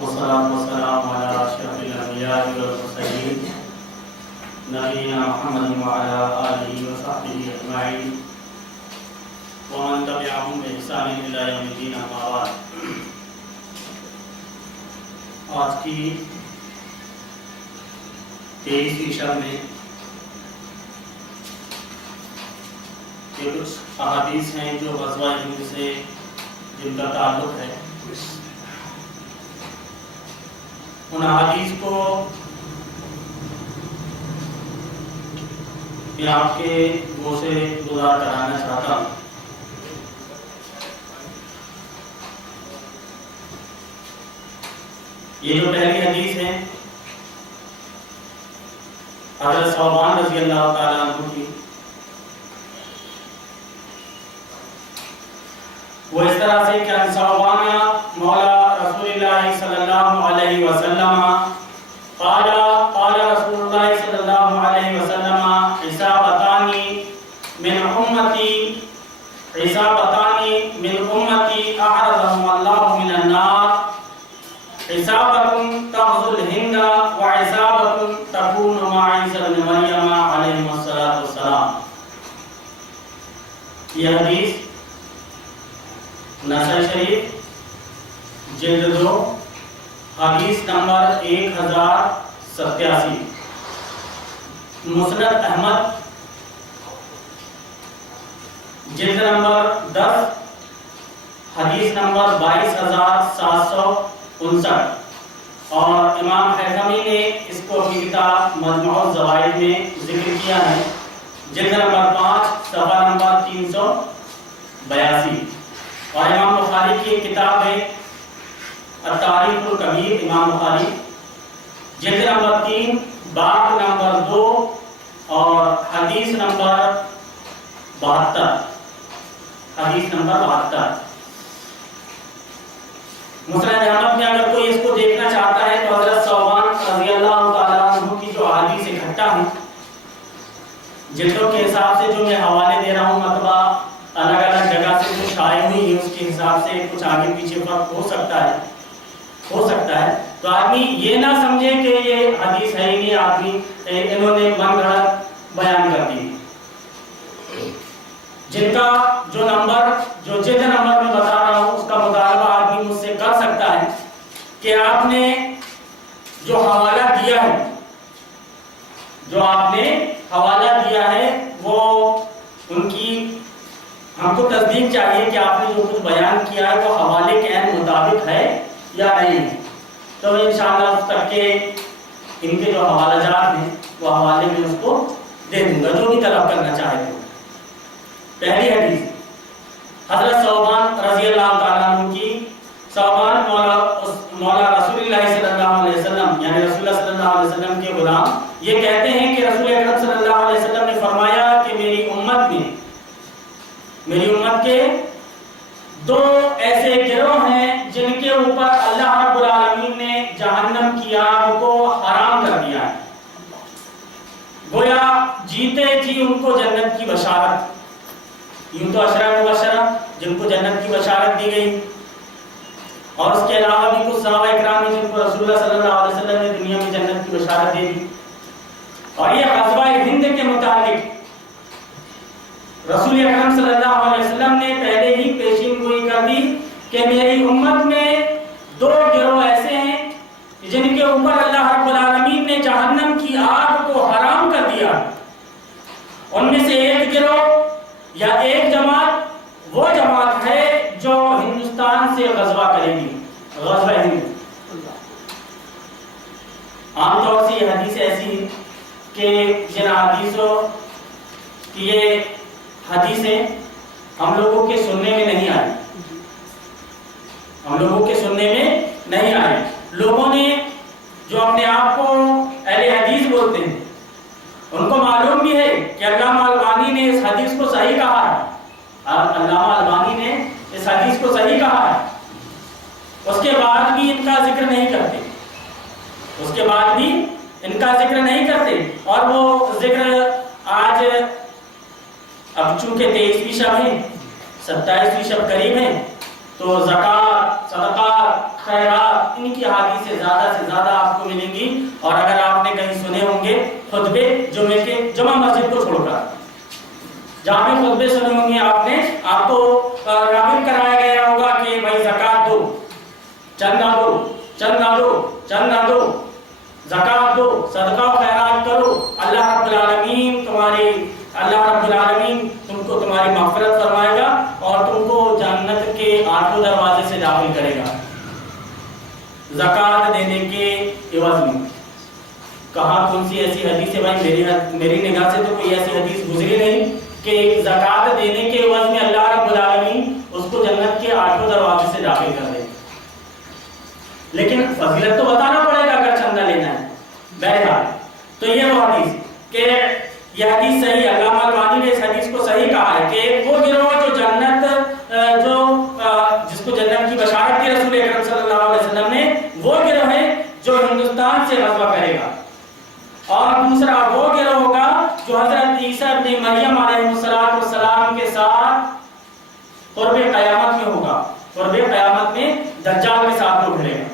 والصلاة والسلام على أشرف الأنبياء والمرسلين نبينا محمد وعلى آله وصحبه أجمعين ومن تبعهم بإحسان إلى يوم الدين أما بعد. آج کی 23ویں شب میں یہ کچھ احادیث ہیں جو غزوہ ہند سے جن کا تعلق ہے. ان احادیث کو میں آپ کے منہ سے گزار کرانا چاہتا ہوں. یہ جو پہلی حدیث ہے حضرت ثوبان رضی اللہ تعالیٰ عنہ کی، وہ اس طرح سے کہ ثوبان مولا رسول اللہ صلی اللہ علیہ وسلم قال رسول اللہ صلی اللہ علیہ وسلم عصابتان من امتی اعرضهم اللہ من النار، عصابۃ تغزو الہند وعصابۃ تکون مع عیسی ابن مریم علیہ السلام. یہ حدیث نسائی شریف جلد 2 حدیث نمبر 1087، مسند احمد جلد نمبر 10 حدیث نمبر 22759، اور امام حیثمی نے اس کو اپنی کتاب مجموع الزوائد میں ذکر کیا ہے، جلد نمبر 5 صفحہ نمبر 382. اور امام بخاری کی کتاب ہے التاریخ الکبیر، امام بخاری جلد نمبر 3 باب نمبر 2 اور حدیث نمبر 72. مسند احمد میں اگر کوئی اس کو دیکھنا چاہتا ہے تو حضرت ثوبان رضی اللہ تعالیٰ عنہ کی جو احادیث اکٹھا ہیں جلدوں کے حساب سے جو میں حوالے دے رہا ہوں، مطلب الگ الگ جگہ سے جو شائع ہوئی ہے اس کے حساب سے کچھ آگے پیچھے فرق ہو سکتا ہے. تو آدمی یہ نہ سمجھے کہ یہ حدیث ہے ہی نہیں، آدمی انہوں نے من گھڑت بیان کر دی. جن کا جو نمبر جو جلد نمبر میں بتا رہا ہوں اس کا مطالبہ آدمی مجھ سے کر سکتا ہے کہ آپ نے جو حوالہ دیا ہے وہ ان کی ہم کو تصدیق چاہیے کہ آپ نے جو کچھ بیان کیا ہے وہ حوالے کے عین مطابق ہے یا نہیں. تو انشاءاللہ اس تک کے ان کے جو حوالہ جات ہیں وہ حوالے میں اس کو دے دوں گا جو بھی طلب کرنا چاہے. پہلی حدیث حضرت ثوبان رضی اللہ تعالیٰ عنہ کی. ثوبان مولا رسول اللہ صلی اللہ علیہ وسلم یعنی رسول اللہ صلی اللہ علیہ وسلم کے غلام یہ کہتے ہیں کہ رسول اکرم صلی اللہ علیہ وسلم نے فرمایا کہ میری امت کے 2 ایسے گروہ ہیں جن کے اوپر اللہ رب العالمین نے جہنم کی آگ کو حرام کر دیا ہے. گویا جیتے جی ان کو جنت کی بشارت، یوں تو عشرہ مبشرہ جن کو جنت کی بشارت دی گئی، اور اس کے علاوہ بھی کچھ صحابہ اکرام ہیں جن کو رسول اللہ صلی اللہ علیہ وسلم نے دنیا میں جنت کی بشارت دے دی. اور یہ غزوہ ہند کے متعلق رسول اکرم صلی اللہ علیہ وسلم نے پہلے ہی پیشین گوئی کر دی کہ میری امت میں 2 گروہ ایسے ہیں جن کے اوپر اللہ رب العالمین نے جہنم کی آگ کو حرام کر دیا. ان میں سے ایک گروہ یا ایک جماعت وہ جماعت ہے جو ہندوستان سے غزوہ کرے گی، غزوہ ہند. عام طور سے یہ حدیث ایسی ہے کہ جن حدیثوں کی یہ حدیثیں ہم لوگوں کے سننے میں نہیں آئی. لوگوں نے جو اپنے آپ کو اہل حدیث بولتے ہیں ان کو معلوم بھی ہے کہ علامہ البانی نے اس حدیث کو صحیح کہا ہے، اس کے بعد بھی ان کا ذکر نہیں کرتے. اور وہ ذکر آج اب چونکہ 23ویں شب ہے، 27ویں شب قریب ہے، تو زکات، صدقات، خیرات ان کی حادث زکات دو، چندہ دو، چندہ دو، چندہ دو، زکات دو، صدقہ و خیرات کرو، اللہ رب العالمین تم کو تمہاری مغفرت فرمائے گا اور تم کو جنت کے 8 دروازے سے داخل کرے گا۔ زکات دینے کے عوض میں کہاں کون سی ایسی حدیث ہے بھائی؟ میری نگاہ سے تو کوئی ایسی حدیث گزری نہیں کہ زکات دینے کے عوض میں اللہ رب العالمین اس کو جنت کے 8 دروازے سے داخل کر دے۔ لیکن فضیلت تو بتانا پڑے گا اگر چندہ لینا ہے۔ بہرحال تو یہ وہ حدیث کہ یہ حدیث صحیح، علامہ البانی نے اس حدیث کو صحیح کہا ہے کہ وہ گروہ جو جنت جس کو جنت کی بشارت دی رسول اکرم صلی اللہ علیہ وسلم نے، وہ گروہ ہے جو ہندوستان سے غزوہ کرے گا، اور دوسرا وہ گروہ ہوگا جو حضرت عیسیٰ ابن مریم علیہ السلام کے ساتھ قرب قیامت میں ہوگا۔ قرب قیامت میں دجال کے ساتھ وہ بھرے گا،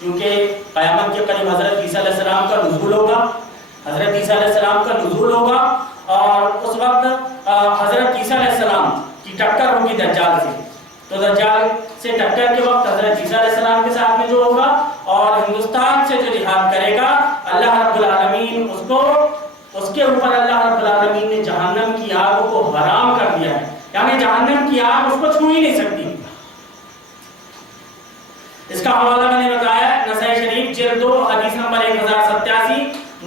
کیونکہ قیامت کے قریب حضرت عیسیٰ علیہ السلام کا نزول ہوگا، حضرت عیسیٰ علیہ السلام کا نزول ہوگا، اور اس وقت حضرت عیسیٰ علیہ السلام کی ٹکر ہوگی دجال سے۔ تو دجال سے ٹکر کے وقت حضرت عیسیٰ علیہ السلام کے ساتھ میں جو ہوگا، اور ہندوستان سے جو جہاد کرے گا، اللہ رب العالمین اس کے اوپر اللہ رب العالمین نے جہنم کی آگ کو حرام کر دیا ہے، یعنی جہنم کی آگ اس کو چھو ہی نہیں سکتی۔ اس کا حوالہ میں نے بتایا نسائی شریف جلد 2 حدیث نمبر 1087،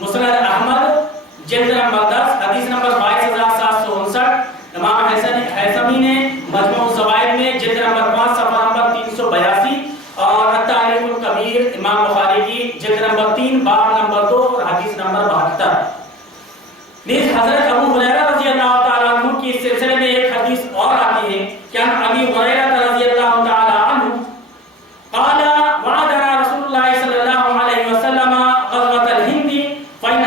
مسند احمد جلد نمبر 10 حدیث نمبر 22759، امام حیثمی نے مجموع الزوائد میں جلد نمبر 5 صفحہ نمبر 382، اور التاریخ الکبیر امام بخاری کی جلد نمبر 3 باب نمبر 2 اور حدیث نمبر 72۔ نیز حضرت ابو ہریرہ رضی اللہ تعالیٰ عنہ کی سلسلے میں ایک حدیث اور آتی ہے کہ ابی ہریرہ رضی اللہ تعالیٰ عنہ قال وعدنا رسول اللہ صلی اللہ علیہ وسلم غزوة الہند فإن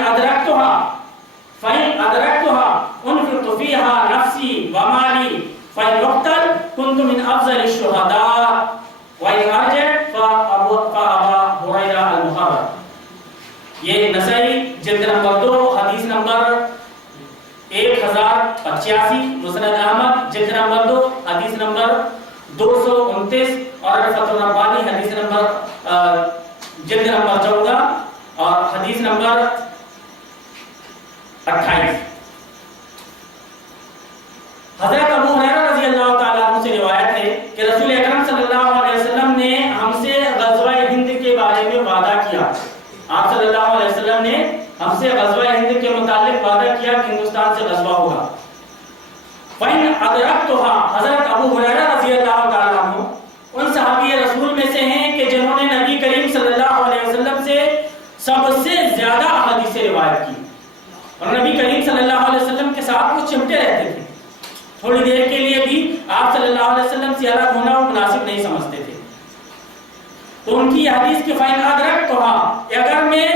أدركتها أنفق فيها نفسي ومالي فإن أقتل كنت من أفضل الشهداء وإن أرجع فأبا هريرة المحرر۔ یہ نسائی جلد نمبر 2 حدیث نمبر 1085، مسند احمد جلد نمبر 2 حدیث نمبر 229، اور فتح الربانی حدیث نمبر جلد نمبر 14 اور حدیث نمبر 28۔ حضرت ابو ہریرہ رضی اللہ تعالیٰ عنہ سے روایت ہے کہ رسول اکرم صلی اللہ علیہ وسلم نے ہم سے غزوہ ہند کے بارے میں وعدہ کیا۔ آپ صلی اللہ علیہ وسلم نے ہم سے غزوہ ہند کے متعلق وعدہ کیا کہ ہندوستان سے غزوہ ہوگا۔ فَإِنْ أَدْرَكْتُهَا، حضرت ابو ہریرہ رضی اللہ تعالیٰ عنہ ان صحابی رسول میں سے ہیں کہ جنہوں نے نبی کریم صلی اللہ علیہ وسلم سے سب سے زیادہ احادیث سے روایت کی، اور نبی کریم صلی اللہ علیہ وسلم کے ساتھ وہ چمٹے رہتے تھے، تھوڑی دیر کے لیے بھی آپ صلی اللہ علیہ وسلم سے الگ ہونا وہ مناسب نہیں سمجھتے تھے۔ تو ان کی حدیث کے فائن ادرکتها، اگر میں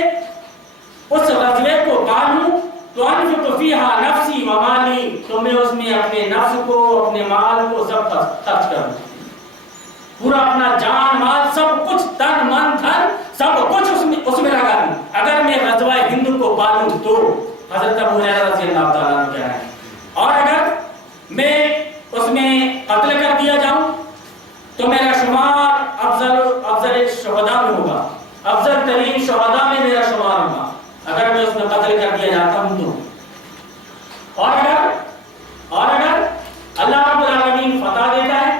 اس غزوے کو پالوں تو انفق فیہا نفسی و مالی، تو میں اس میں اپنے نفس کو اپنے مال کو سب خرچ کروں، پورا اپنا جان مال سب کچھ تن من دھن سب کچھ اس میں لگا دوں اگر میں غزوہ ہند کو پالوں تو۔ حضرت ابو ہریرہ رضی اللہ تعالیٰ عنہ کہہ رہے ہیں، اور اگر میں اس میں قتل کر دیا جاؤں تو میرا شمار افضل شہداء میں ہوگا، افضل ترین شہداء میں میرا شمار ہوگا اگر میں اس میں قتل کر دیا جاتا ہوں تو۔ اور اگر اللہ رب العالمین فتح دیتا ہے،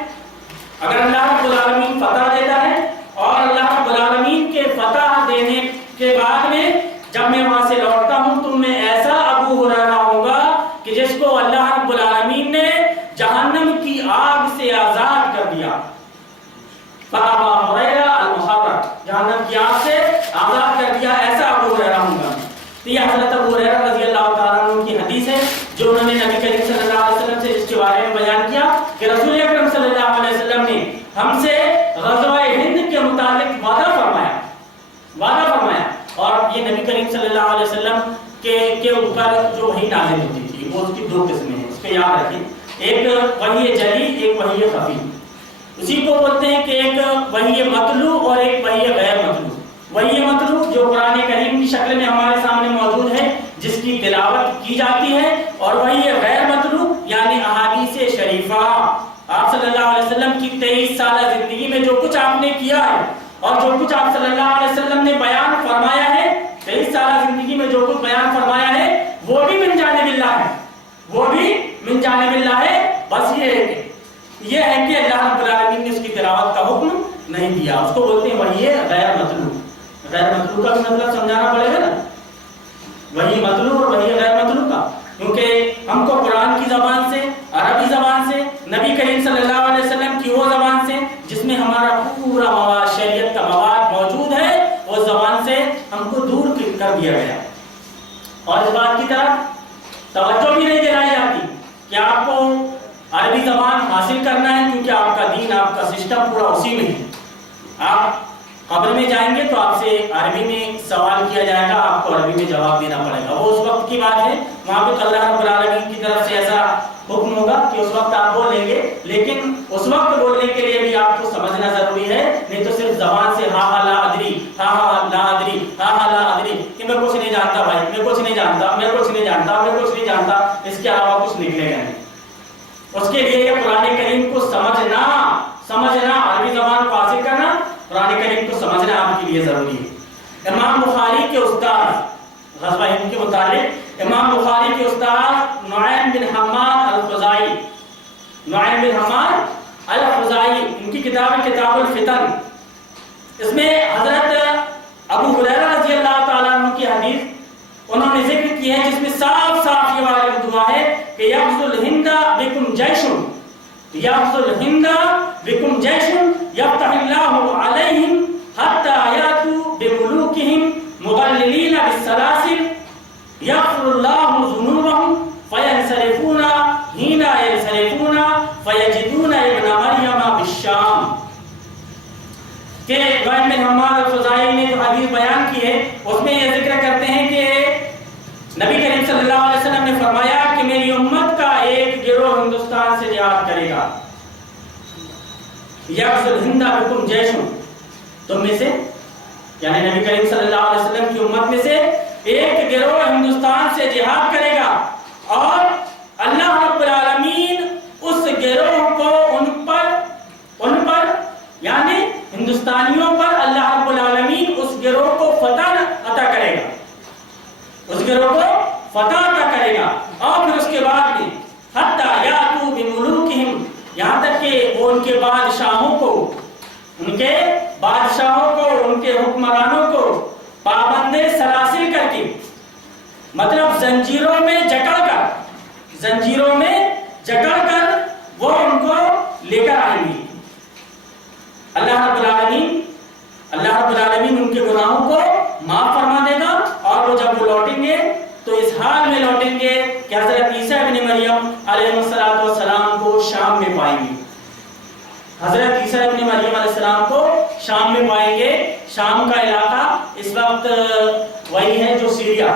اگر اللہ رب العالمین فتح دیتا ہے، اور اللہ رب العالمین کے فتح دینے کے بعد میں جب میں وہاں سے لوٹتا ہوں تو میں ایسا ابو ہریرہ ہوں گا کہ جس کو اللہ رب العالمین نے جہنم کی آگ سے آزاد کر دیا۔ فابا ہریرہ المحرر، جہنم کی آگ سے آزاد کر دیا، ایسا ابو ہریرہ ہوں گا۔ تو یہ حضرت ابو ہریرہ رضی اللہ تعالیٰ عنہ کی حدیث ہے جو انہوں نے نبی کریم صلی اللہ علیہ وسلم سے اس کے بارے میں بیان کیا کہ رسول اکرم صلی اللہ علیہ وسلم نے ہم سے غزوہ ہند کے متعلق وعدہ فرمایا، اور یہ نبی کریم صلی اللہ علیہ وسلم کے اوپر جو وحی نازل ہوتی تھی وہ اس کی 2 قسمیں ہیں، اس کو یاد رکھیں، ایک وحی جلی، ایک وحی خفی۔ اسی کو بولتے ہیں کہ ایک وحی مطلوع اور ایک وحی غیر مطلوع۔ وحی مطلوع جو قرآن کریم کی شکل میں ہمارے سامنے موجود ہے، جس کی تلاوت کی جاتی ہے، اور وحی غیر مطلوع یعنی احادیث شریفہ۔ آپ صلی اللہ علیہ وسلم کی 23 سالہ زندگی میں جو کچھ آپ نے کیا ہے اور جو کچھ آپ صلی اللہ علیہ وسلم نے بیان فرمایا ہے، 23 سالہ زندگی میں جو کچھ بیان فرمایا ہے وہ بھی من جانب اللہ ہے، وہ بھی من جانب اللہ ہے۔ بس یہ ہے کہ اللہ رب العالمین نے اس کی تلاوت کا حکم نہیں دیا، اس کو بولتے ہیں وحی غیر مطلوب۔ غیر مطلوب کا بھی مطلب سمجھانا پڑے گا نا، وحی مطلوب اور وحی غیر مطلوب کا، کیونکہ ہم کو قرآن کی زبان سے، عربی زبان سے، نبی کریم صلی اللہ علیہ وسلم کی وہ زبان سے جس میں ہمارا پورا مواد، شریعت کا مواد موجود ہے، وہ زبان سے ہم کو دور کر دیا گیا۔ اور اس بات کی طرف توجہ بھی نہیں دلائی جاتی کہ آپ کو عربی زبان حاصل کرنا ہے، کیونکہ آپ کا دین، آپ کا سسٹم پورا اسی میں ہے۔ آپ قبر میں جائیں گے تو آپ سے عربی میں سوال کیا جائے گا، آپ کو عربی میں جواب دینا پڑے گا، وہ اس وقت کی بات ہے۔ وہاں پہ تو اللہ رب العالمین کی طرف سے ایسا حکم ہوگا کہ اس وقت آپ بولیں گے، لیکن اس وقت بولنے کے لیے بھی آپ کو سمجھنا ضروری ہے، نہیں تو صرف زبان سے ہاں ہاں لا ادری، ہاں ہاں لا ادری، ہاں ہاں لا ادری، کہ میں کچھ نہیں جانتا بھائی، میں کچھ نہیں جانتا، میں کچھ نہیں جانتا، میں کچھ نہیں جانتا، اس کے علاوہ کچھ نکلے گا نہیں۔ اس کے لیے یہ قرآن کریم کو سمجھنا، عربی زبان کو حاصل کرنا، قرآن کریم کو سمجھنا آپ کے لیے ضروری ہے۔ امام بخاری کے استاد، غزوہ ہند کے متعلق امام بخاری کے استاد نعیم بن حماد الخزائی، نعیم بن حماد الخزائی، ان کی کتاب ہے کتاب الفتن، اس میں حضرت ابو ہریرہ رضی اللہ تعالیٰ عنہ کی حدیث انہوں نے ذکر کی ہے، جس میں صاف صاف یہ واضح ہوا ہے کہ یغزو الہند بکم جیش، یغزو الہند بکم جیش یفتح اللہ علیہم حتی یاتوا بملوکہم مغللین بالسلاسل یغفر اللہ ذنوبہم فینصرفون حین ینصرفون فیجدون ابن مریم بالشام۔ کہ نعیم بن حماد الخزائی نے جو حدیث بیان کی ہے اس میں یہ ذکر کرتے ہیں کہ نبی کریم صلی اللہ علیہ وسلم نے فرمایا کہ میری امت کا ایک گروہ ہندوستان سے جہاد کرے گا، یغزو الہند بکم جیش، تم میں سے یعنی نبی کریم صلی اللہ علیہ وسلم کی امت میں سے ایک گروہ ہندوستان سے جہاد کرے گا، اور اللہ رب العالمین اس گروہ کو ان پر یعنی ہندوستانیوں پر اللہ رب العالمین اس گروہ کو فتح عطا کرے گا، اس گروہ کو فتح عطا کرے گا، اور پھر اس کے بعد میں حتی یاتوا بملوکہم، یہاں تک کہ وہ ان کے بادشاہوں کو، ان کے حکمرانوں کو پابند سلاسل کر کے، مطلب زنجیروں میں جکڑ کر وہ ان کو لے کر آئیں گے۔ اللہ رب العالمین ان کے گناہوں کو معاف فرما دے گا، اور وہ جب وہ لوٹیں گے تو اس حال میں لوٹیں گے کہ حضرت عیسیٰ ابن مریم علیہ السلام کو شام میں پائیں گے، حضرت عیسیٰ ابن مریم علیہ السلام کو شام میں پائیں گے۔ شام کا علاقہ اس وقت وہی ہے جو سیریا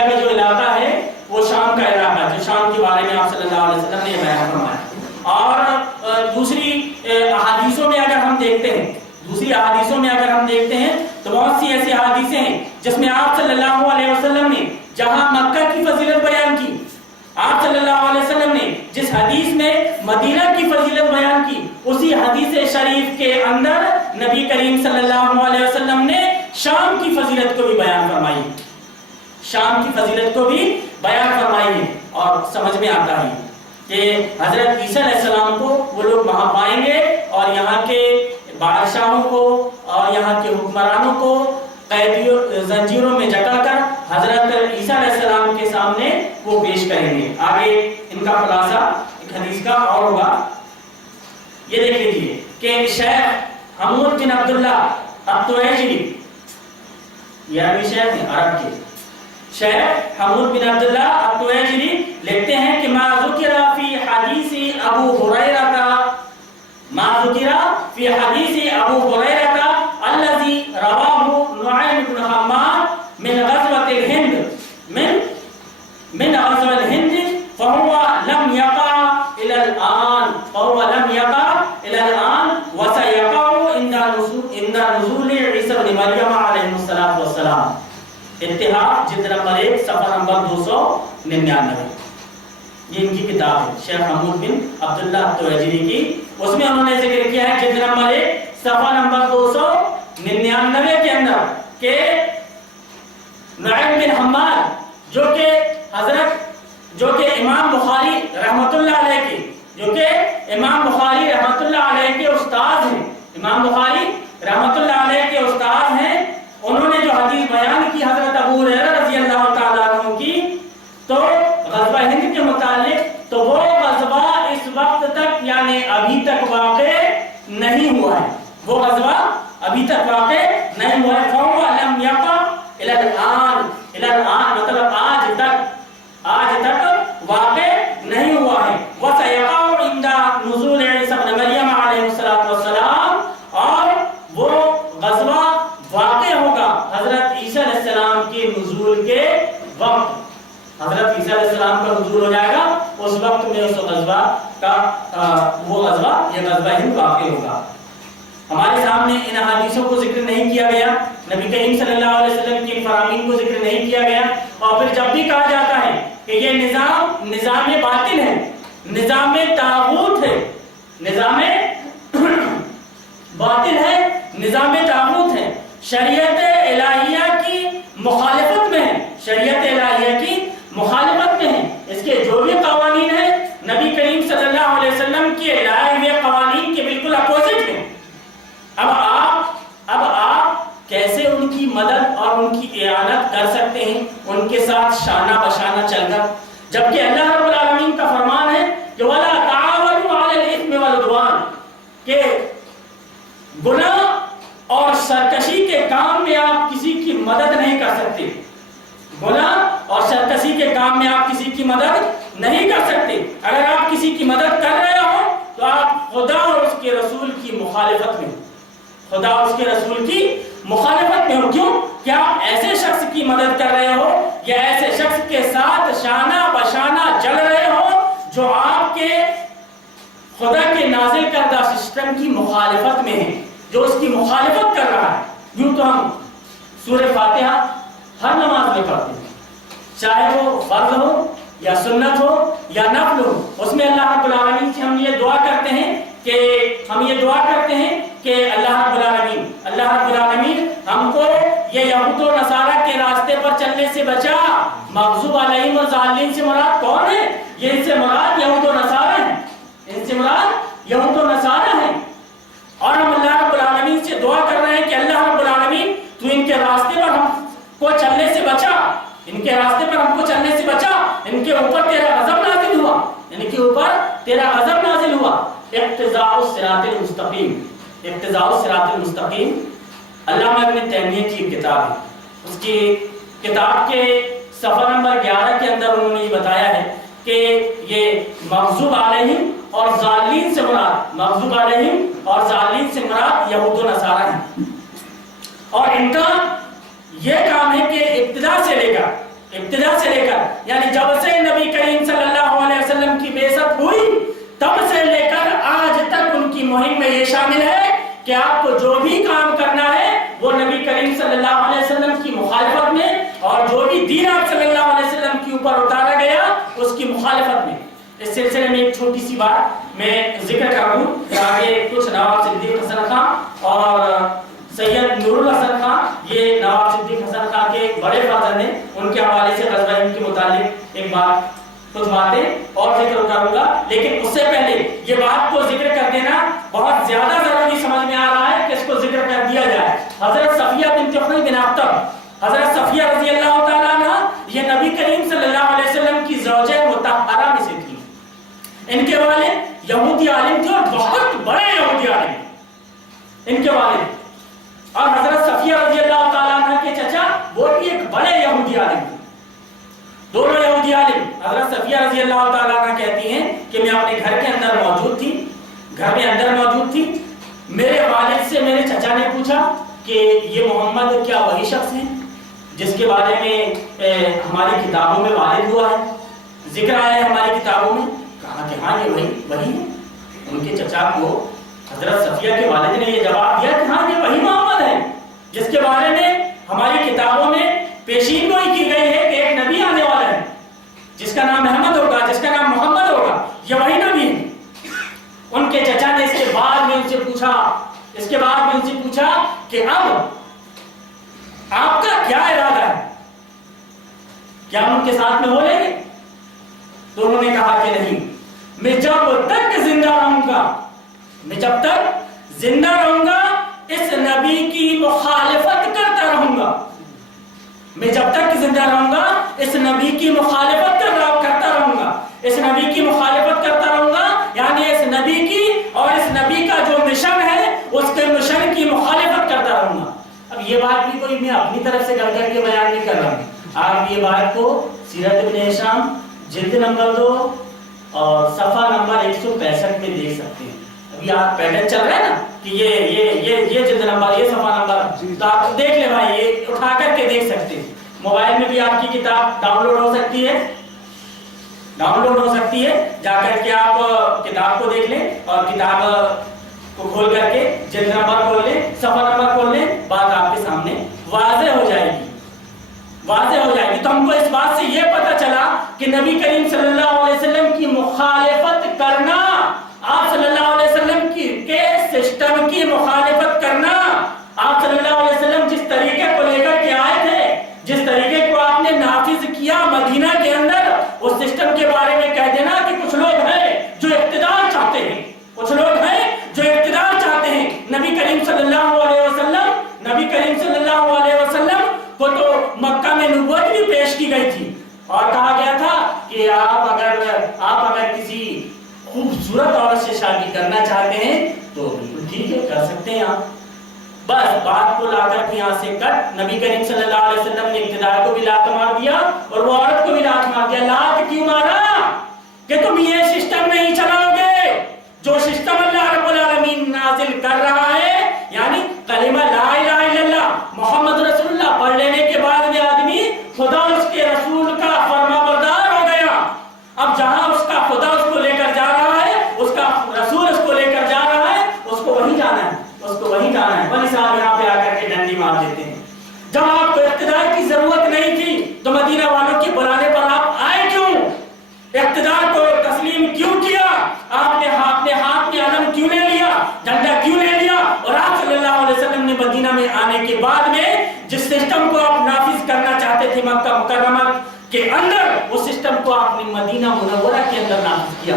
کا جو علاقہ ہے وہ شام کا علاقہ، جو شام کے بارے میں آپ صلی اللہ علیہ وسلم نے بیان فرمایا۔ اور دوسری احادیثوں میں اگر ہم دیکھتے ہیں تو بہت سی ایسی احادیثیں ہیں جس میں آپ صلی اللہ علیہ وسلم نے جہاں مکہ کی فضیلت بیان کی، آپ صلی اللہ علیہ وسلم نے جس حدیث میں مدینہ کی فضیلت بیان کی، اسی حدیث شریف کے اندر نبی کریم صلی اللہ علیہ وسلم نے شام کی فضیلت کو بھی بیان فرمائی ہے، اور سمجھ میں آتا ہے کہ حضرت عیسیٰ علیہ السلام کو وہ لوگ وہاں پائیں گے، اور یہاں کے بادشاہوں کو اور یہاں کے حکمرانوں کو زنجیروں میں جکڑ کر حضرت عیسیٰ علیہ السلام کے سامنے وہ پیش کریں گے۔ آگے ان کا خلاصہ ایک حدیث کا اور ہوگا، یہ دیکھ لیجیے کہ شیخ حمود بن عبداللہ الطویجری، یہ عربی شیخ ہیں، عرب کے شیخ حمود بن عبداللہ الطویجری لکھتے ہیں کہ ما ذکر فی حدیث ابو ہریرہ الذی رواہ نعیم بن حماد من غزوۃ الہند فهو لم يقع الى الان وسيقع عند نزول عیسی ابن مریم علیہ السلام۔ اتحاد جلد نمبر 1 صفحہ نمبر 299، یہ ان کی کتاب ہے، شیخ حمود بن عبداللہ الطویجری کی اس میں انہوں نے ذکر کیا ہے جلد نمبر 1 صفحہ نمبر 299 کے اندر کہ نعیم بن حماد جو کہ امام بخاری رحمۃ اللہ علیہ کے استاد ہیں، امام بخاری رحمۃ اللہ علیہ کے استاد ہیں، انہوں نے جو حدیث بیان کی حضرت ابو ہریرہ رضی اللہ تعالیٰ عنہ کی، تو غزوہ ہند کے متعلق تو وہ غزوہ اس وقت تک یعنی ابھی تک واقع نہیں ہوا ہے، وہ غزوہ ابھی تک واقع نہیں ہوا ہے، فَهُوَ لَمْ يَقَعْ إِلَى الْآن مطلب آج تک واقع نہیں ہوا ہے، وَسَيَقَعُ عِنْدَ نُزُولِ عِیسیٰ ابْنِ مَرْیَمَ علیہ السلام، اور وہ غزوہ واقع ہوگا حضرت عیسیٰ علیہ السلام کے نزول کے وقت، حضرت عیسیٰ علیہ السلام کا نزول ہو جائے گا اس وقت میں اس غزوہ کا یہ غزوہ ہند واقع ہوگا۔ ہمارے سامنے ان حدیثوں کو ذکر نہیں کیا گیا، نبی کریم صلی اللہ علیہ وسلم کی فرامین کو ذکر نہیں کیا گیا، اور پھر جب بھی کہا جاتا ہے کہ یہ نظام باطل ہے، نظام طاغوت ہے، نظام باطل ہے، نظام طاغوت ہے، شریعت الہیہ کی مخالفت میں ہے، شریعت الہیہ کی مخالفت میں ہے، اس کے جو بھی قوانین ہیں نبی کریم صلی اللہ علیہ وسلم کے لائے ہوئے قوانین کے بالکل اپوزٹ ہیں۔ اب آپ کیسے ان کی مدد اور ان کی اعانت کر سکتے ہیں ان کے ساتھ شانہ بشانہ چل کر، جبکہ اللہ رب العالمین کا فرمان ہے کہ وَلَا تَعَاوَنُوا عَلَى الْإِثْمِ وَالْعُدْوَانِ، کہ گناہ اور سرکشی کے کام میں آپ کسی کی مدد نہیں کر سکتے، گناہ اور سرکشی کے کام میں آپ کسی کی مدد نہیں کر سکتے۔ اگر آپ کسی کی مدد کر رہے ہو تو آپ خدا اور اس کے رسول کی مخالفت میں، خدا اور اس کے رسول کی مخالفت میں ہو۔ کیوں؟ کہ آپ ایسے شخص کی مدد کر رہے ہو یا ایسے شخص کے ساتھ شانہ بشانہ چل رہے ہو جو آپ کے خدا کے نازل کردہ سسٹم کی مخالفت میں ہے، جو اس کی مخالفت کر رہا ہے۔ یوں تو ہم سورہ فاتحہ ہر نماز میں پڑھتے ہیں، چاہے وہ فرض ہو یا سنت ہو یا نفل ہو، اس میں اللہ رب العالمین سے ہم یہ دعا کرتے ہیں کہ اللہ رب العالمین ہم کو یہ یہود و نصارہ کے راستے پر چلنے سے بچا۔ مغضوب علیہم الضالین سے مراد کون ہے؟ یہ ان سے مراد یہود و نصارہ ہیں، ان سے مراد یہود و نصارہ ہیں، اور ہم اللہ رب العالمین سے دعا کر رہے ہیں کہ اللہ رب العالمین تو ان کے راستے پر ہم کو چلنے سے بچا، ان کے راستے پر ہم کو چلنے سے بچا، ان کے اوپر تیرا غضب نازل ہوا، ان کے اوپر تیرا غضب نازل ہوا۔ اقتضاء الصراط المستقیم، اقتضاء الصراط المستقیم علامہ ابن تیمیہ کی کتاب ہے، اس کی کتاب کے صفحہ نمبر 11 کے اندر انہوں نے یہ بتایا ہے کہ یہ مغضوب علیہم اور ضالین سے مراد، مغضوب علیہم اور ضالین سے مراد یہود و نصارہ ہیں، اور ان کا یہ کام ہے کہ ابتدا سے لے کر یعنی جب سے نبی کریم صلی اللہ علیہ وسلم کی بعثت ہوئی تب سے لے کر آج تک ان کی مہم میں یہ شامل ہے کہ آپ کو جو بھی کام کرنا ہے وہ نبی کریم صلی اللہ علیہ وسلم کی مخالفت میں، اور جو بھی دین آپ صلی اللہ علیہ وسلم کے اوپر اتارا گیا اس کی مخالفت میں۔ اس سلسلے میں ایک چھوٹی سی بات میں ذکر کروں کہ آگے کچھ نواب صدیق حسن خان اور سید نور الحسن خان، یہ نواب صدیق حسن خان کے بڑے فادر ہیں، ان کے حوالے سے غزوہ ہند کے متعلق کچھ باتیں اور ذکر کروں گا، لیکن اس سے پہلے یہ بات کو ذکر کر دینا بہت زیادہ ضروری سمجھ میں آ رہا ہے کہ اس کو ذکر کر دیا جائے۔ حضرت صفیہ بنت حیی بن اخطب، حضرت صفیہ رضی اللہ تعالیٰ عنہ، یہ نبی کریم صلی اللہ علیہ وسلم کی زوجہ مطہرہ میں سے تھی۔ ان کے والد یہودی عالم تھے اور بہت بڑے یہودی عالم ان کے والد، اور حضرت صفیہ رضی اللہ تعالیٰ عنہ کے چچا وہ بھی ایک بڑے یہودی عالم تھے، دونوں یہودی عالم۔ حضرت صفیہ رضی اللہ تعالیٰ عنہ کہتی ہیں کہ میں اپنے گھر کے اندر موجود تھی، میرے والد سے میرے چچا نے پوچھا کہ یہ محمد کیا وہی شخص ہے جس کے بارے میں ہماری کتابوں میں وارد ہوا ہے، ذکر آیا ہے ہماری کتابوں میں؟ کہا کہ ہاں یہ وہی ہے۔ ان کے چچا کو حضرت صفیہ کے والد نے یہ جواب دیا کہ ہاں یہ وہی محمد ہے جس کے بارے میں ہماری کتابوں میں پیشین گوئی کی گئی ہے کہ ایک نبی آنے والا ہے جس کا نام احمد ہوگا، جس کا نام محمد ہوگا، یہ وہی نبی ہے۔ ان کے چچا نے اس اس کے بعد میں ان سے پوچھا کہ اب آپ کا کیا ارادہ ہے، کیا ہم ان کے ساتھ میں ہو لیں گے؟ تو انہوں نے کہا کہ نہیں، میں جب تک زندہ رہوں گا، میں جب تک زندہ رہوں گا اس نبی کی مخالفت کرتا رہوں گا، میں جب تک زندہ رہوں گا اس نبی کی مخالفت کرتا رہوں گا، اس نبی کی مخالفت کرتا رہوں گا، یعنی اس نبی کی اور اس نبی کا جو مشن ہے اس کے مشن کی مخالفت کرتا رہوں گا۔ اب یہ بات بھی کوئی میں اپنی طرف سے کر کے بیان نہیں کر رہا ہوں، آپ یہ بات کو سیرت ابن ہشام جلد نمبر 2 اور صفحہ نمبر 165 میں دیکھ سکتے ہیں۔ ابھی آپ پیٹرن چل رہا ہے نا کہ یہ جلد نمبر، یہ صفحہ نمبر، تو آپ دیکھ لیں بھائی، یہ اٹھا کر کے دیکھ سکتے ہیں۔ موبائل میں بھی آپ کی کتاب ڈاؤن لوڈ ہو سکتی ہے، جا کر کے آپ کتاب کو دیکھ لیں اور کتاب کو کھول کر کے جلد نمبر کھول لیں، صفحہ نمبر کھول لیں، بات آپ کے سامنے واضح ہو جائے گی۔ تو ہم کو اس بات سے یہ پتہ چلا کہ نبی کریم صلی اللہ علیہ وسلم کی مخالفت کرنا، آپ صلی اللہ علیہ وسلم کے سسٹم کی مخالفت کرنا، آپ صلی اللہ علیہ وسلم جس طریقے کو لے کر کے آئے تھے، جس طریقے کو آپ نے نافذ کیا مدینہ کے اندر، اس سسٹم کے بارے میں کہہ دینا کہ کچھ لوگ ہیں جو اقتدار چاہتے ہیں، نبی کریم صلی اللہ علیہ وسلم کو تو مکہ میں نبوت بھی پیش کی گئی تھی اور کہا گیا تھا کہ آپ اگر کسی خوبصورت عورت سے شادی کرنا چاہتے ہیں تو بالکل ٹھیک ہے، کر سکتے ہیں آپ، بس بات کو لا کر کے یہاں سے کٹ۔ نبی کریم صلی اللہ علیہ وسلم نے اقتدار کو بھی لات مار دیا اور وہ عورت کو بھی لات مار دیا۔ لات کیوں مارا؟ کہ تم یہ سسٹم نہیں چلاؤ گے جو سسٹم اللہ رب العالمین نازل کر رہا ہے، یعنی کلمہ لا الہ الا اللہ محمد رسول اللہ پڑھ لینے کے بعد میں آدمی خدا اس کے رسول کا فرما بردار ہو گیا۔ اب جہاں اس کا خدا اس کو لے کر جا رہا ہے، اس کا رسول اس کو لے کر جا رہا ہے، اس کو وہی جانا ہے، ولی صاحب یہاں پہ آ کر کے ڈنڈی مار دیتے ہیں۔ جب آپ کو اقتدار کی ضرورت نہیں تھی تو مدینہ والوں کے بلانے پر آپ آئے کیوں؟ اقتدار کو تسلیم کیوں کیا؟ آپ نے ہاتھ میں علم کیوں لے لیا، ڈنڈا کیوں لے لیا؟ اور آپ صلی اللہ علیہ وسلم نے مدینہ میں آنے کے بعد میں جس سسٹم کو آپ نافذ کرنا چاہتے تھے مکہ مکرمہ کے اندر، اس سسٹم کو آپ نے مدینہ منورہ کے اندر نافذ کیا۔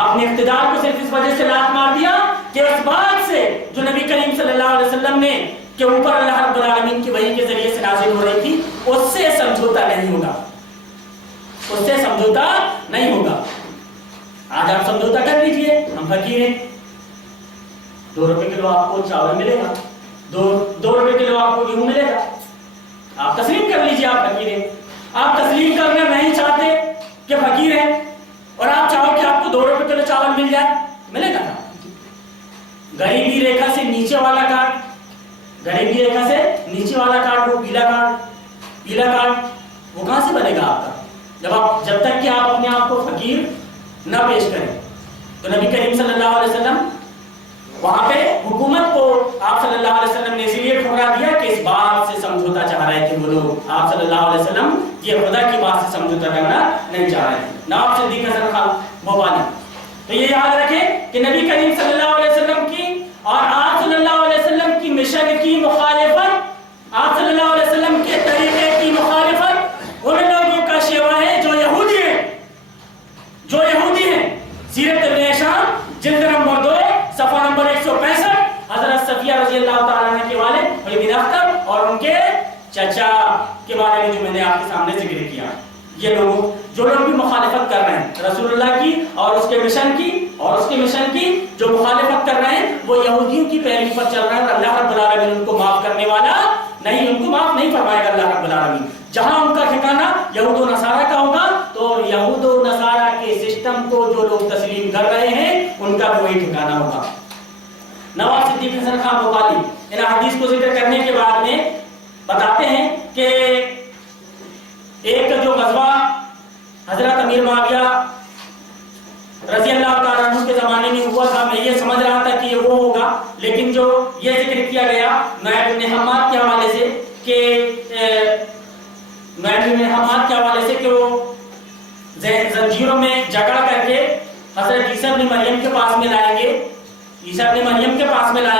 آپ نے اقتدار کو صرف اس وجہ سے لات مار دیا کہ اس بات سے جو نبی کریم صلی اللہ علیہ وسلم نے کے اوپر اللہ رب العالمین کی وحی کے ذریعے سے نازل ہو رہی تھی، اس سے سمجھوتا نہیں ہوگا۔ آج آپ سمجھوتا کر لیجئے، ہم فقیر ہیں، 2 روپے کلو آپ کو چاول ملے گا، 2 روپے کلو آپ کو گیہوں ملے گا، آپ تسلیم کر لیجئے، آپ فقیر ہیں۔ آپ تسلیم کرنا نہیں چاہتے کہ فقیر ہیں اور آپ چاہو کہ آپ کو 2 روپے کلو چاول مل جائے، ملے گا؟ غریبی ریکھا سے نیچے والا کارڈ، وہ پیلا کارڈ وہ کہاں سے بنے گا آپ کا؟ جب تک کہ آپ اپنے آپ کو فقیر نہ پیش کریں۔ تو نبی کریم صلی اللہ علیہ وسلم وہاں پہ حکومت کو آپ صلی اللہ علیہ وسلم نے اسی لیے ٹھکرا دیا کہ اس بات سے سمجھوتا چاہ رہے تھے وہ لوگ، آپ صلی اللہ علیہ وسلم یہ خدا کی بات سے سمجھوتا کرنا نہیں چاہ رہے تھے۔ نواب صدیق حسن خان بھوپانی، تو یہ یاد رکھیں کہ نبی کریم صلی اللہ علیہ وسلم کی اور آپ صلی اللہ علیہ وسلم کی مشن کی مخالفت، آپ صلی اللہ علیہ وسلم کے طریقے کی مخالفت ان لوگوں کا شیوا ہے جو یہودی ہیں۔ سیرت ابن ہشام جلد نمبر 2 صفحہ نمبر 165، حضرت صفیہ رضی اللہ تعالیٰ عنہ کے والد بن اختر اور ان کے چچا کے بارے میں جو میں نے آپ کے سامنے ذکر کیا، یہ لوگ جو لوگ بھی مخالفت کر رہے ہیں رسول اللہ کی اور اس کے مشن کی جو مخالفت کر رہے ہیں، وہ یہودیوں کی پیروی پر چل رہے ہیں اور اللہ رب العالمین ان کو معاف کرنے والا نہیں، ان کو معاف نہیں فرمائے گا اللہ رب العالمین۔ جہاں ان کا ٹھکانہ یہود و نصارہ کا ہوگا تو یہود و نصارہ کے سسٹم کو جو لوگ تسلیم کر رہے ہیں ان کا وہی ٹھکانہ ہوگا۔ نواب صدیق حسن خان بھوپالی ان حدیث کو ذکر کرنے کے بعد میں بتاتے ہیں کہ ایک جو غزوہ حضرت امیر معاویہ رضی اللہ تعالیٰ عنہ کے زمانے میں ہوا تھا، میں یہ سمجھ رہا تھا کہ یہ وہ ہوگا، لیکن جو یہ ذکر کیا گیا نعیم بن حماد کے حوالے سے کہ وہ زنجیروں میں جکڑ کر کے حضرت عیسیٰ ابن مریم کے پاس میں لائیں گے، عیسیٰ ابن مریم کے پاس میں لائیں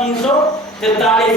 343,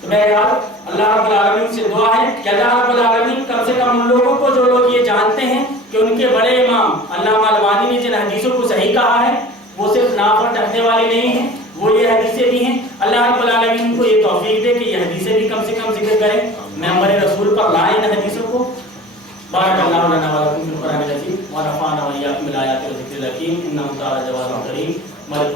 تو بہرحال اللہ رب العالمین سے دعا ہے کہ اللہ رب العالمین کم سے کم ان لوگوں کو جو لوگ یہ جانتے ہیں کہ ان کے بڑے امام علامہ البانی نے جن حدیثوں کو صحیح کہا ہے وہ صرف ناف پر ٹکنے والے نہیں ہیں، وہ یہ حدیثیں بھی ہیں، اللہ رب العالمین کو یہ توفیق دے کہ یہ حدیثیں بھی کم سے کم ذکر کریں، ممبر رسول پر لائیں ان حدیثوں کو۔ بارک اللہ لنا و لکم فی القرآن العظیم ونفعنا و ایاکم بالآیات والذکر الحکیم انہ تعالی جواد کریم ملک